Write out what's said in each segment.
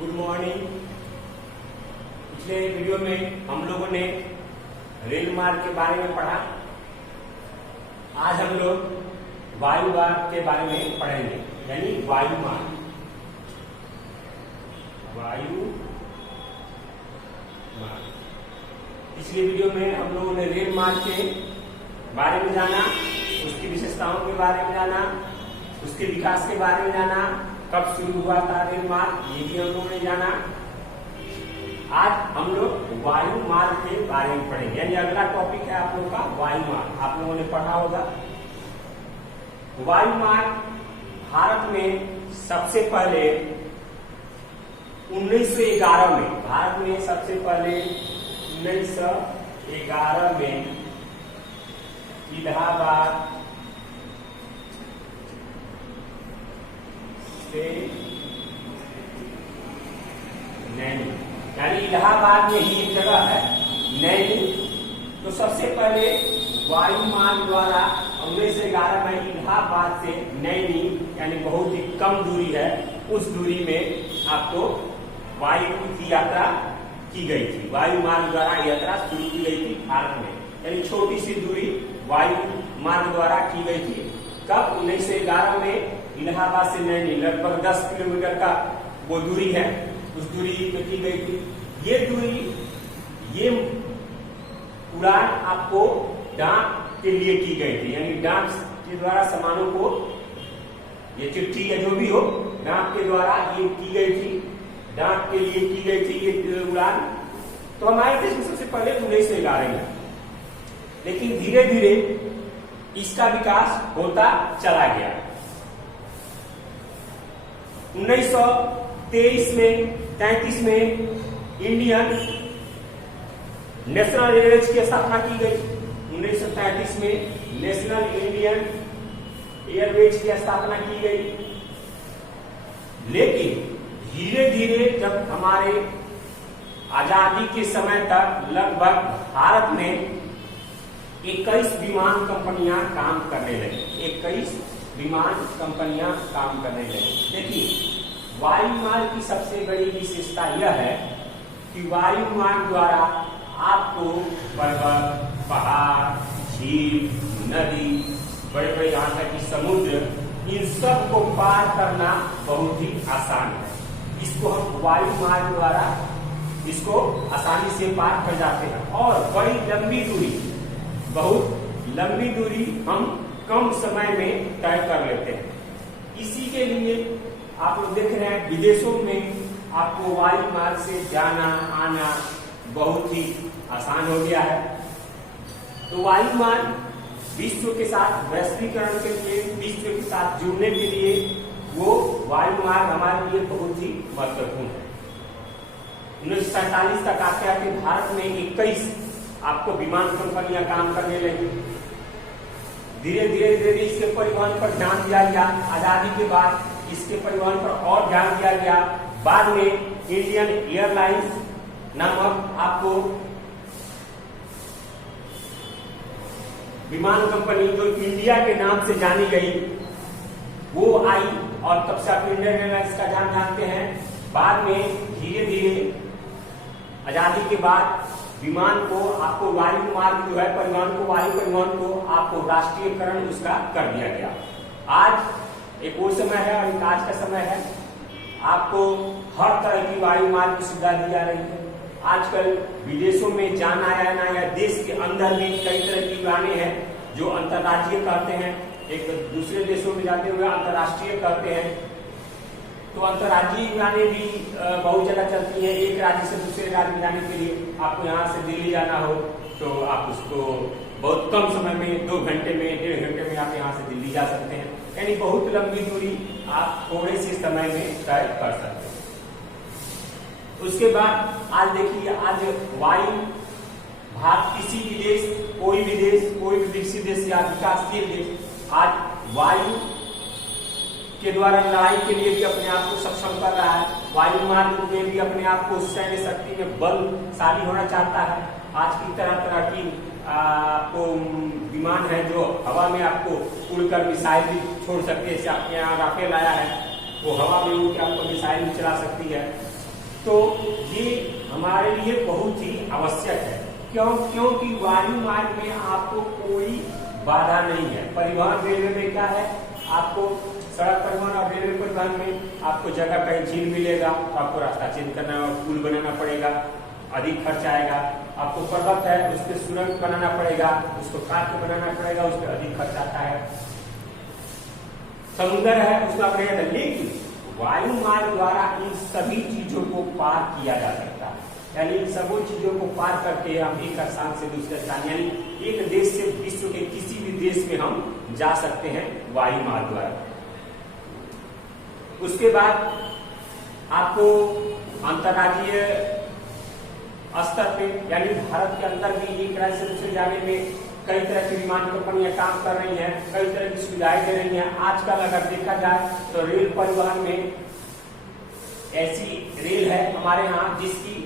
Good morning. पिछले video में हम लोगों ने रेल मार्ग के बारे में पढ़ा। आज हम लोग वायु मार्ग के बारे में पढ़ेंगे, यानी वायु मार्ग। वायु मार्ग। पिछले वीडियो में हम लोगों ने रेल मार्ग के बारे में जाना, उसकी विशेषताओं के बारे में जाना, उसके विकास के बारे में जाना, कब शुरू हुआ था रेल मार्ग, ये भी हम लोगों ने जाना। आज हम लोग वायु मार्ग के बारे में पढ़ेंगे, यानी अगला टॉपिक है आप लोगों का वायु मार्ग। आप लोगों ने पढ़ा होगा वायु मार्ग भारत में सबसे पहले 1911 में, भारत में सबसे पहले 1911 में इलाहाबाद से नैनी, यानी इलाहाबाद में ही एक जगह है नैनी। तो सबसे पहले वायु मार्ग द्वारा 1911 में इलाहाबाद से नैनी, यानी बहुत ही कम दूरी है, उस दूरी में आपको वायु की यात्रा की गई थी। वायु मार्ग द्वारा यात्रा शुरू की गई थी भारत में, यानी छोटी सी दूरी वायु मार्ग द्वारा की गई थी। कब? 1911 में इलाहाबाद से नैनी, लगभग 10 किलोमीटर का वो दूरी है, उस दूरी पे की गई थी। ये दूरी, ये उड़ान आपको डाक के लिए की गई थी, यानी डाक के द्वारा सामानों को, ये चिट्ठी या जो भी हो, डाक के द्वारा ये की गई थी, डाक के लिए की गई थी ये उड़ान। तो हमारे देश में सबसे पहले 1911 में, लेकिन धीरे धीरे इसका विकास होता चला गया। 1933 में 33 में इंडियन नेशनल एयरवेज की स्थापना की गई। 1933 में नेशनल इंडियन एयरवेज की स्थापना की गई। लेकिन धीरे धीरे जब हमारे आजादी के समय तक लगभग भारत में 21 विमान कंपनियां काम करने लगी। 21 विमान कंपनियां काम करने लगी। देखिए, वायु मार्ग की सबसे बड़ी विशेषता यह है कि वायु मार्ग द्वारा आपको पर्वत, पहाड़, झील, नदी, बड़े बड़े यहाँ तक कि समुद्र, इन सब को पार करना बहुत ही आसान है। इसको हम वायु मार्ग द्वारा इसको आसानी से पार कर जाते हैं, और बड़ी लंबी दूरी, बहुत लंबी दूरी हम कम समय में तय कर लेते हैं। इसी के लिए आप लोग देख रहे हैं विदेशों में आपको वायु मार्ग से जाना आना बहुत ही आसान हो गया है। तो वायु मार्ग विश्व के साथ वैश्वीकरण के लिए, विश्व के साथ जुड़ने के लिए वो वायु मार्ग हमारे लिए बहुत ही महत्वपूर्ण है। 1947 तक आते आते भारत में 21 आपको विमान कंपनियां काम करने लगी। धीरे धीरे धीरे इसके परिवहन पर ध्यान दिया गया। आजादी के बाद इसके परिवहन पर और ध्यान दिया गया। बाद में इंडियन एयरलाइंस नामक आपको विमान कंपनी, जो इंडिया के नाम से जानी गई, वो आई, और तब से आप इंडियन एयरलाइंस का नाम जानते हैं। बाद में धीरे धीरे आजादी के बाद विमान को आपको वायु मार्ग जो है परिवहन को, वायु परिवहन को आपको राष्ट्रीयकरण उसका कर दिया गया। आज एक वो समय है और आज का समय है, आपको हर तरह की वायु मार्ग की सुविधा दी जा रही है। आजकल विदेशों में जाना आना या देश के अंदर भी कई तरह की उड़ानें हैं जो अंतर्राज्यीय कहते हैं, एक दूसरे देशों में जाते हुए अंतर्राष्ट्रीय कहते हैं। तो अंतर्राज्यीय उड़ानें भी बहुत जगह चलती हैं। एक राज्य से दूसरे राज्य में जाने के लिए आपको यहाँ से दिल्ली जाना हो तो आप उसको बहुत कम समय में, 2 घंटे में, 1.5 घंटे में आप यहाँ से दिल्ली जा सकते हैं। यानी बहुत लंबी दूरी आप थोड़े से समय में तय कर सकते हैं। उसके बाद आज देखिए, आज वायु भारत किसी भी देश, कोई भी देश, कोई भी विकसित देश या विकासशील देश आज वायु के द्वारा लड़ाई के लिए भी अपने आप को सक्षम कर रहा है। वायु मार्ग में भी अपने आप को सैन्य शक्ति में बलशाली होना चाहता है। आज की तरह तरह की आपको विमान है जो हवा में आपको उड़कर मिसाइल भी छोड़ सकती है। जैसे आपके यहाँ राफेल आया है, वो हवा में उड़ के आपको मिसाइल भी चला सकती है। तो ये हमारे लिए बहुत ही आवश्यक है। क्योंकि वायु मार्ग में आपको कोई बाधा नहीं है। परिवहन रेलवे में क्या है, आपको सड़क परिवहन और रेलवे परिवहन में आपको जगह कहीं झील मिलेगा तो आपको रास्ता चेंज करना होगा, पुल बनाना पड़ेगा, अधिक खर्च आएगा। आपको पर्वत है उस पर सुरंग बनाना पड़ेगा, उसको काट के बनाना पड़ेगा, उस पर अधिक खर्च आता है। समुद्र है उसमें अपने, लेकिन वायु मार्ग द्वारा इन सभी चीजों को पार किया जा सकता है। यानी इन सभी चीजों को पार करके हम एक स्थान से दूसरे स्थान, यानी एक देश से विश्व के किसी भी देश में हम जा सकते हैं वायु मार्ग द्वारा। उसके बाद आपको अंतर्राज्यीय स्तर पे, यानी भारत के अंदर भी एक राज्य से दूसरे जाने में कई तरह की विमान कंपनियां काम कर रही हैं, कई तरह की सुविधाएं दे रही हैं। आजकल अगर देखा जाए तो रेल परिवहन में ऐसी रेल है हमारे यहाँ जिसकी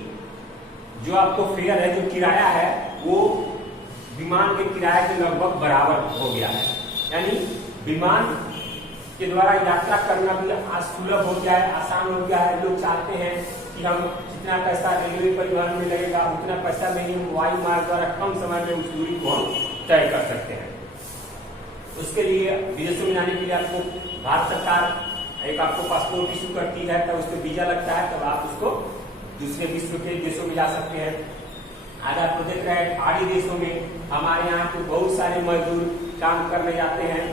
जो आपको फेयर है, जो किराया है, वो विमान के किराए के लगभग बराबर हो गया है। यानी विमान के द्वारा यात्रा करना भी आज सुलभ हो गया है, आसान हो गया है। लोग चाहते हैं कि हम जितना पैसा रेलवे परिवहन में लगेगा उतना पैसा नहीं, हम वायु मार्ग द्वारा कम समय में उस दूरी को हम तय कर सकते हैं। उसके लिए विदेशों में जाने के लिए आपको भारत सरकार एक आपको पासपोर्ट इशू करती है, तब उस पर वीजा लगता है, तब आप उसको दूसरे विश्व के देशों में जा सकते हैं। आज आपको देख रहे हैं पहाड़ी देशों में हमारे यहाँ के बहुत सारे मजदूर काम करने जाते हैं,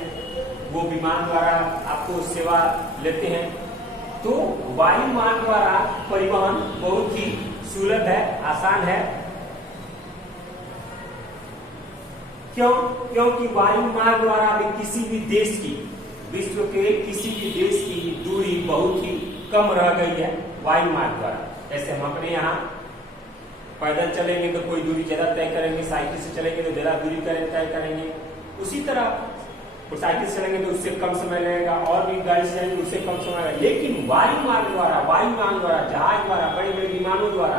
वो विमान द्वारा आपको सेवा लेते हैं। तो वायु मार्ग द्वारा परिवहन बहुत ही सुलभ है, आसान है। क्योंकि वायु मार्ग द्वारा अभी किसी भी देश की, विश्व के किसी भी देश की दूरी बहुत ही कम रह गई है वायु मार्ग द्वारा। जैसे हम अपने यहाँ पैदल चलेंगे तो कोई दूरी ज्यादा तय करेंगे, साइकिल से चलेंगे तो ज्यादा दूरी तय करेंगे। उसी तरह साइकिल से चलेंगे तो उससे कम समय लगेगा, और भी गाड़ी से जाएंगे उससे कम समय लगेगा। लेकिन वायु मार्ग द्वारा, जहाज द्वारा, बड़े बड़े विमानों द्वारा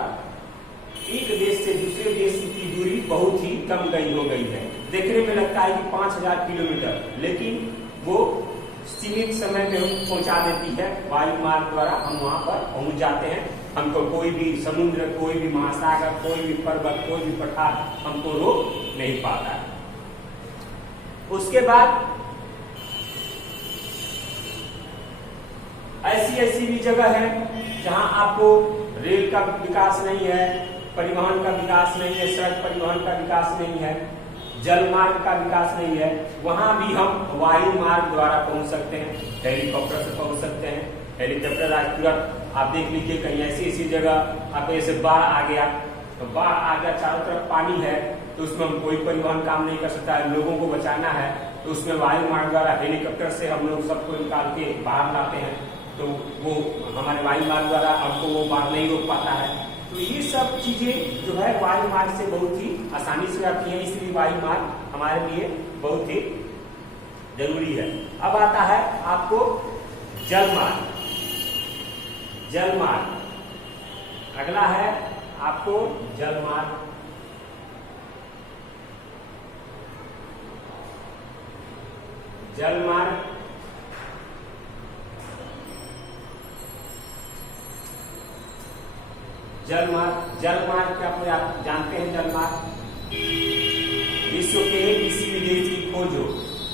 एक देश से दूसरे देश की दूरी बहुत ही कम हो गई है। देखने में लगता है कि 5000 किलोमीटर, लेकिन वो सीमित समय में पहुंचा देती है वायु मार्ग द्वारा। हम वहां पर पहुंच जाते हैं। हमको कोई भी समुद्र, कोई भी महासागर, कोई भी पर्वत, कोई भी पठार हमको रोक नहीं पाता है। उसके बाद ऐसी भी जगह है जहां आपको रेल का विकास नहीं है, परिवहन का विकास नहीं है, सड़क परिवहन का विकास नहीं है, जल मार्ग का विकास नहीं है। वहां भी हम वायु मार्ग द्वारा पहुंच सकते हैं, हेलीकॉप्टर से पहुंच सकते हैं। हेलीकॉप्टर आज तुरंत आप देख लीजिए, कहीं ऐसी जगह आप ऐसे बाढ़ आ गया, तो बाढ़ आ गया, चारों तरफ पानी है, तो उसमें हम कोई परिवहन काम नहीं कर सकता है, लोगों को बचाना है, तो उसमें वायु मार्ग द्वारा हेलीकॉप्टर से हम लोग सबको निकाल के बाहर लाते हैं। तो वो हमारे वायु मार्ग द्वारा हमको वो बाढ़ नहीं रोक पाता है। तो ये सब चीजें जो है वायु मार्ग से बहुत ही आसानी से आती है, इसलिए वायु मार्ग हमारे लिए बहुत ही जरूरी है। अब आता है आपको जल मार्ग। जल मार्ग अगला है आपको जल मार्ग। जल मार्ग जल मार्ग क्या आप जानते हैं? जल मार्ग विश्व के किसी भी देश की खोज हो,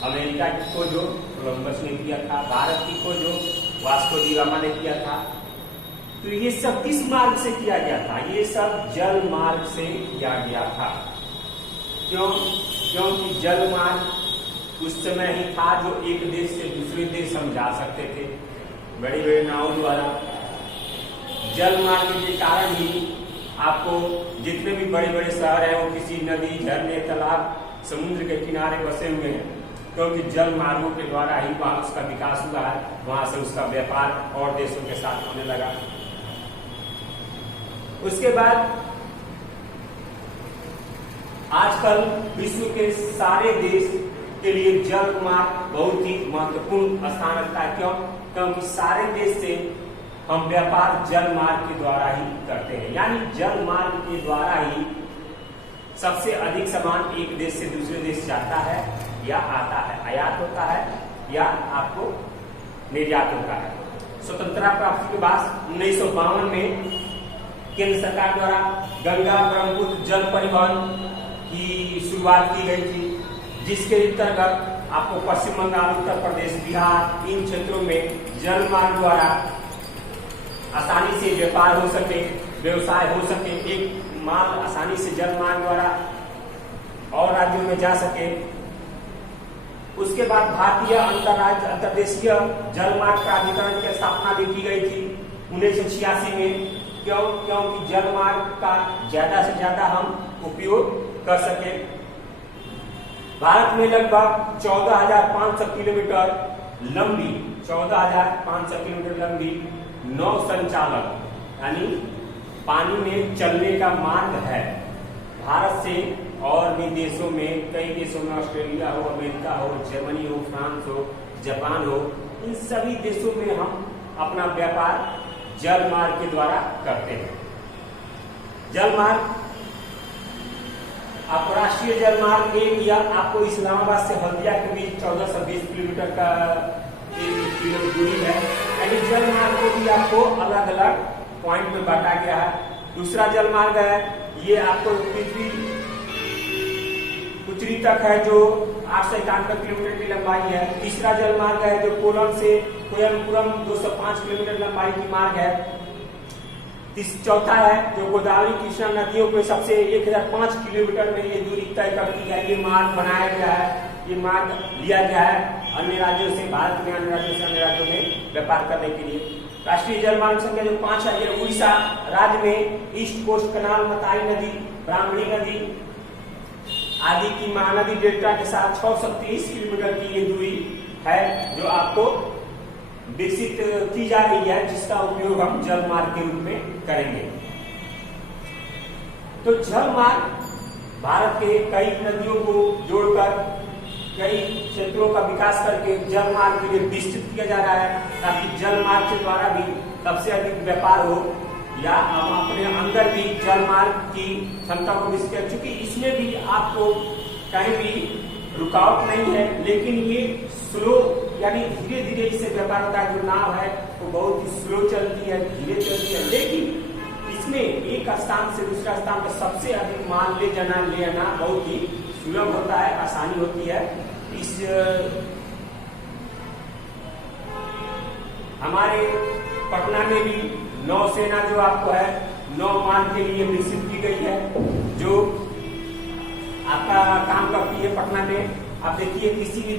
अमेरिका की खोज हो कोलंबस ने किया था, भारत की खोज हो वास्को डी गामा ने किया था। तो ये सब किस मार्ग से किया गया था? ये सब जल मार्ग से किया गया था। क्योंकि जल मार्ग उस समय ही था जो एक देश से दूसरे देश हम जा सकते थे बड़े बड़े नावों द्वारा। जल मार्ग के कारण ही आपको जितने भी बड़े बड़े शहर हैं वो किसी नदी, झरने, तालाब, समुद्र के किनारे बसे हुए हैं, क्योंकि जल मार्गों के द्वारा ही वहां उसका विकास हुआ है, वहां से उसका व्यापार और देशों के साथ होने लगा। उसके बाद आजकल विश्व के सारे देश के लिए जल मार्ग बहुत ही महत्वपूर्ण स्थान रखता है। क्योंकि सारे देश से हम व्यापार जल मार्ग के द्वारा ही करते हैं, यानी जल मार्ग के द्वारा ही सबसे अधिक सामान एक देश से दूसरे देश जाता है या आता है, आयात होता है या आपको निर्यात होता है। स्वतंत्रता प्राप्ति के बाद 1952 में केंद्र सरकार द्वारा गंगा ब्रह्मपुत्र जल परिवहन की शुरुआत की गई थी, जिसके अंतर्गत आपको पश्चिम बंगाल, उत्तर प्रदेश, बिहार इन क्षेत्रों में जल मार्ग द्वारा आसानी से व्यापार हो सके, व्यवसाय हो सके, एक माल आसानी से जल मार्ग द्वारा और राज्यों में जा सके। उसके बाद भारतीय अंतरराज्य अंतर्देशीय जल मार्ग प्राधिकरण की स्थापना भी की गई थी 1986 में। क्योंकि जल मार्ग का ज्यादा से ज्यादा हम उपयोग कर सके। भारत में लगभग 14,500 किलोमीटर लंबी 14,500 किलोमीटर लंबी नौ संचालक यानी पानी में चलने का मार्ग है। भारत से और भी देशों में, कई देशों में, ऑस्ट्रेलिया हो, अमेरिका हो, जर्मनी हो, फ्रांस हो, जापान हो, इन सभी देशों में हम अपना व्यापार जल मार्ग के द्वारा करते हैं। जल मार्ग आपको राष्ट्रीय जल मार्ग एक या आपको इस्लामाबाद से हल्दिया के बीच 1420 किलोमीटर का दूरी है। यानी जल मार्ग को भी आपको अलग अलग पॉइंट में बांटा गया है। दूसरा जल मार्ग है, ये आपको पृथ्वी उत्तरी तक है जो 891 किलोमीटर की लंबाई है। तीसरा जल मार्ग है जो कोलम से कोयलपुरम 205 किलोमीटर लंबाई की मार्ग है। चौथा है जो गोदावरी कृष्णा नदियों के सबसे 1005 किलोमीटर में ये दूरी तय करती है। ये मार्ग बनाया गया है, ये मार्ग लिया गया है अन्य राज्यों से, भारत में अन्य राज्यों से अन्य राज्यों में व्यापार करने के लिए। राष्ट्रीय जल मार्ग संख्या जो 5 है, ये उड़ीसा राज्य में ईस्ट कोस्ट कनाल, मताई नदी, ब्राह्मणी नदी आदि की महानदी डेल्टा के साथ 623 किलोमीटर की ये दूरी है जो आपको विकसित की जा रही है, जिसका उपयोग हम जल मार्ग के रूप में करेंगे। तो जल मार्ग भारत के कई नदियों को जोड़कर कई क्षेत्रों का विकास करके जल मार्ग के लिए विस्तृत किया जा रहा है, ताकि जल मार्ग के द्वारा भी सबसे अधिक व्यापार हो, या हम अपने अंदर भी जल मार्ग की क्षमता को विकसित करें। चूंकि इसमें भी आपको कहीं भी रुकावट नहीं है, लेकिन ये स्लो यानी धीरे धीरे इससे व्यापार होता है। जो नाव है वो बहुत ही स्लो चलती है, धीरे चलती है, लेकिन इसमें एक स्थान से दूसरा स्थान पर सबसे अधिक माल ले आना बहुत ही सुलभ होता है, आसानी होती है। इस हमारे पटना में भी नौसेना जो आपको है नौ मार्ग के लिए विकसित की गई है, जो आपका काम करती है पटना में। आप देखिए किसी भी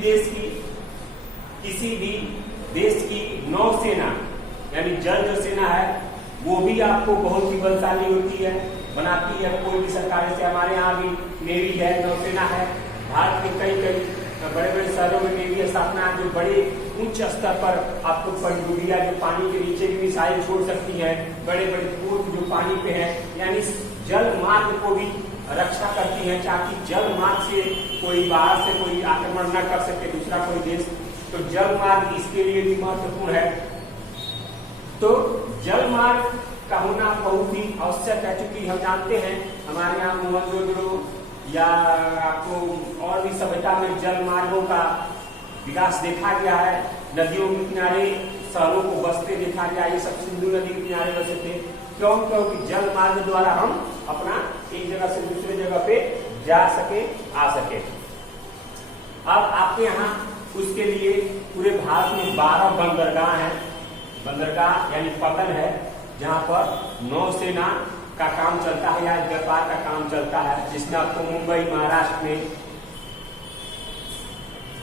देश की नौसेना यानी जल जो सेना है वो भी आपको बहुत ही बलशाली होती है, बनाती है कोई भी सरकार। से हमारे यहाँ भी नेवी है, नौसेना है। भारत के कई बड़े बड़े शहरों में नेवी स्थापना है, जो बड़े उच्च स्तर पर आपको पनडुब्बियां जो पानी के नीचे भी मिसाइल छोड़ सकती है, बड़े बड़े पोत जो पानी पे है, यानी जल मार्ग को भी रक्षा करती है, ताकि जल मार्ग से कोई बाहर से कोई आक्रमण न कर सके दूसरा कोई देश। तो जल मार्ग इसके लिए भी महत्वपूर्ण है। तो जल मार्ग का होना बहुत ही आवश्यक है, क्योंकि हम जानते हैं हमारे यहाँ मोहनजोदड़ो या आपको और भी सभ्यता में जल मार्गों का विकास देखा गया है। नदियों के किनारे शहरों को बसते देखा गया। ये सब सिंधु नदी के किनारे बसे थे। क्योंकि जल मार्ग द्वारा हम अपना एक जगह से दूसरे जगह पे जा सके, आ सके। अब आपके यहाँ उसके लिए पूरे भारत में 12 बंदरगाह हैं। बंदरगाह यानी पतन है, जहाँ पर नौसेना का काम चलता है या व्यापार का काम चलता है, जिसमें आपको मुंबई महाराष्ट्र में,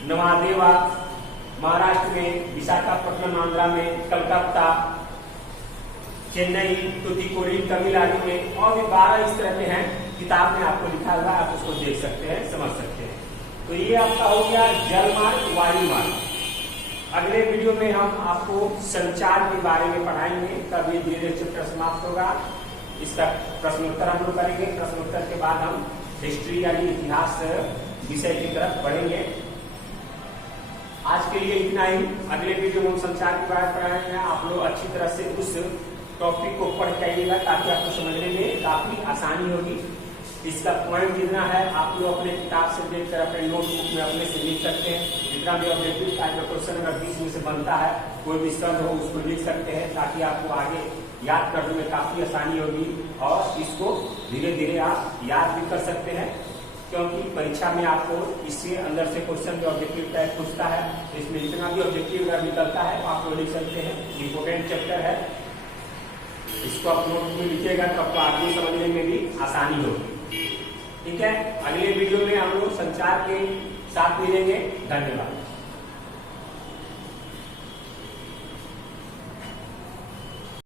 नवादेवा महाराष्ट्र में, विशाखापट्टनम आंध्रा में, कलकत्ता, चेन्नई, तूतीकोरिन तमिलनाडु में, और भी 12 इस तरह के हैं। किताब में आपको लिखा हुआ है, आप उसको देख सकते हैं, समझ सकते हैं। तो ये आपका हो गया जल मार्ग, वायु मार्ग। अगले वीडियो में हम आपको संचार के बारे में पढ़ाएंगे, तब ये धीरे धीरे चैप्टर समाप्त होगा। इसका प्रश्नोत्तर हम लोग करेंगे। प्रश्नोत्तर के बाद हम हिस्ट्री यानी इतिहास विषय की तरफ बढ़ेंगे। आज के लिए इतना ही। अगले वीडियो में हम संचार के बारे में पढ़ाएंगे। आप लोग अच्छी तरह से उस टॉपिक को पढ़ के आइएगा, ताकि आपको समझने में काफी आसानी होगी। इसका पॉइंट जितना है आप लोग अपने किताब से देखकर अपने नोटबुक में अपने से लिख सकते हैं। जितना भी ऑब्जेक्टिव टाइप का क्वेश्चन अगर बीच में से बनता है, कोई भी शब्द हो उसको लिख सकते हैं, ताकि आपको आगे याद करने में काफी आसानी होगी और इसको धीरे धीरे आप याद भी कर सकते हैं, क्योंकि परीक्षा में आपको इससे अंदर से क्वेश्चन जो ऑब्जेक्टिव टाइप पूछता है, इसमें जितना भी ऑब्जेक्टिव निकलता है तो आप लोग लिख सकते हैं। इंपोर्टेंट चैप्टर है, इसको आप नोट में लिखिएगा तो आपको आगे समझने में भी आसानी होगी। ठीक है, अगले वीडियो में हम लोग संचार के साथ मिलेंगे। धन्यवाद।